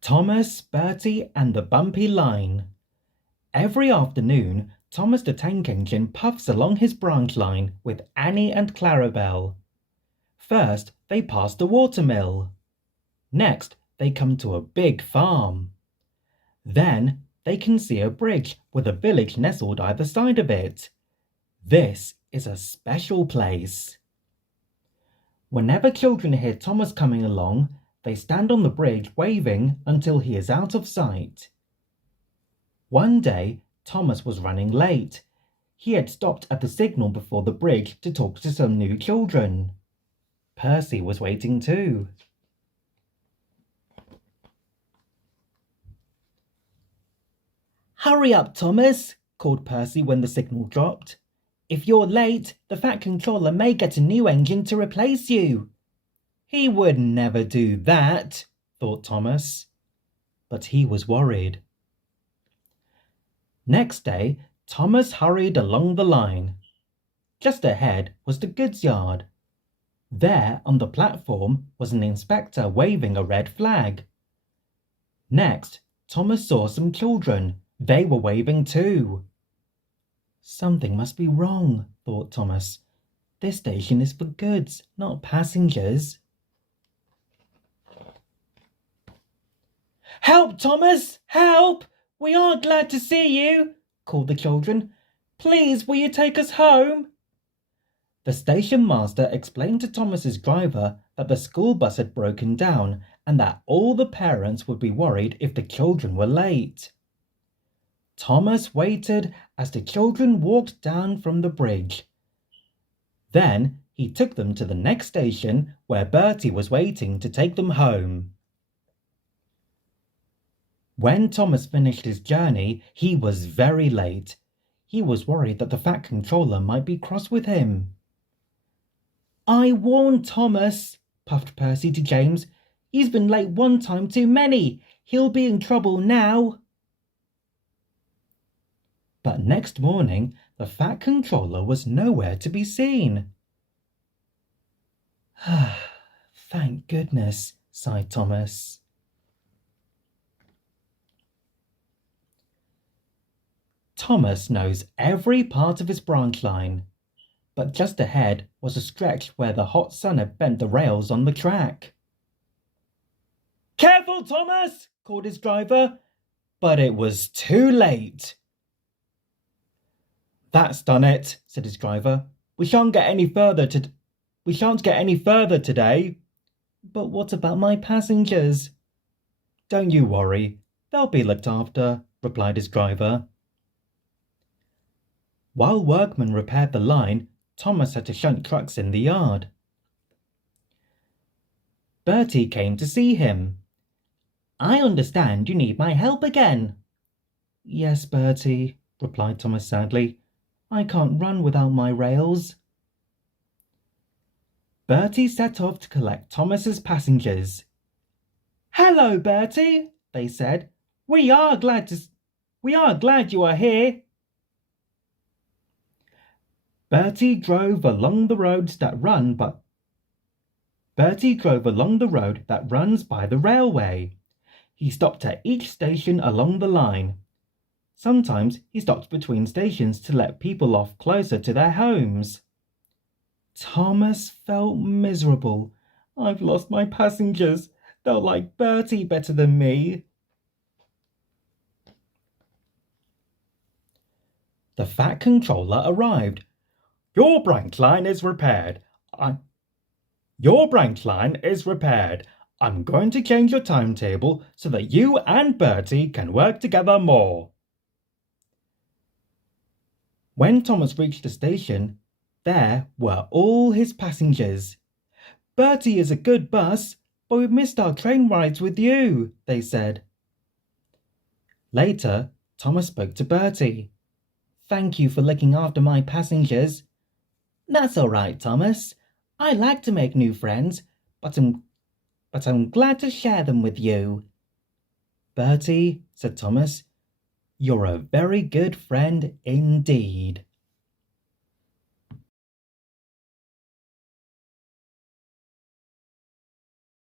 Thomas, Bertie, and the Bumpy Line. Every afternoon, Thomas the Tank Engine puffs along his branch line with Annie and Clarabelle. First, they pass the watermill. Next, they come to a big farm. Then, they can see a bridge with a village nestled either side of it. This is a special place. Whenever children hear Thomas coming along, they stand on the bridge waving until he is out of sight. One day, Thomas was running late. He had stopped at the signal before the bridge to talk to some new children. Percy was waiting too. "Hurry up, Thomas," called Percy when the signal dropped. "If you're late, the Fat Controller may get a new engine to replace you." He would never do that, thought Thomas. But he was worried. Next day, Thomas hurried along the line. Just ahead was the goods yard. There, on the platform, was an inspector waving a red flag. Next, Thomas saw some children. They were waving too. Something must be wrong, thought Thomas. This station is for goods, not passengers. "Help, Thomas! Help! We are glad to see you," called the children. "Please, will you take us home?" The station master explained to Thomas's driver that the school bus had broken down and that all the parents would be worried if the children were late. Thomas waited as the children walked down from the bridge. Then he took them to the next station where Bertie was waiting to take them home. When Thomas finished his journey, he was very late. He was worried that the Fat Controller might be cross with him. "I warned Thomas," puffed Percy to James. "He's been late one time too many. He'll be in trouble now." But next morning, the Fat Controller was nowhere to be seen. "Thank goodness," sighed Thomas. Thomas knows every part of his branch line, but just ahead was a stretch where the hot sun had bent the rails on the track. "Careful, Thomas!" called his driver, but it was too late. "That's done it," said his driver. We shan't get any further today." "But what about my passengers?" "Don't you worry. They'll be looked after," replied his driver. While workmen repaired the line, Thomas had to shunt trucks in the yard. Bertie came to see him. "I understand you need my help again." "Yes, Bertie," replied Thomas sadly. "I can't run without my rails." Bertie set off to collect Thomas's passengers. "Hello, Bertie," they said. We are glad you are here." Bertie drove along the road that runs by the railway. He stopped at each station along the line. Sometimes he stopped between stations to let people off closer to their homes. Thomas felt miserable. "I've lost my passengers. They'll like Bertie better than me." The Fat Controller arrived. Your branch line is repaired. I'm going to change your timetable so that you and Bertie can work together more." When Thomas reached the station, there were all his passengers. "Bertie is a good bus, but we've missed our train rides with you," they said. Later, Thomas spoke to Bertie. "Thank you for looking after my passengers." "That's all right, Thomas. I like to make new friends, but I'm glad to share them with you." "Bertie," said Thomas, "you're a very good friend indeed."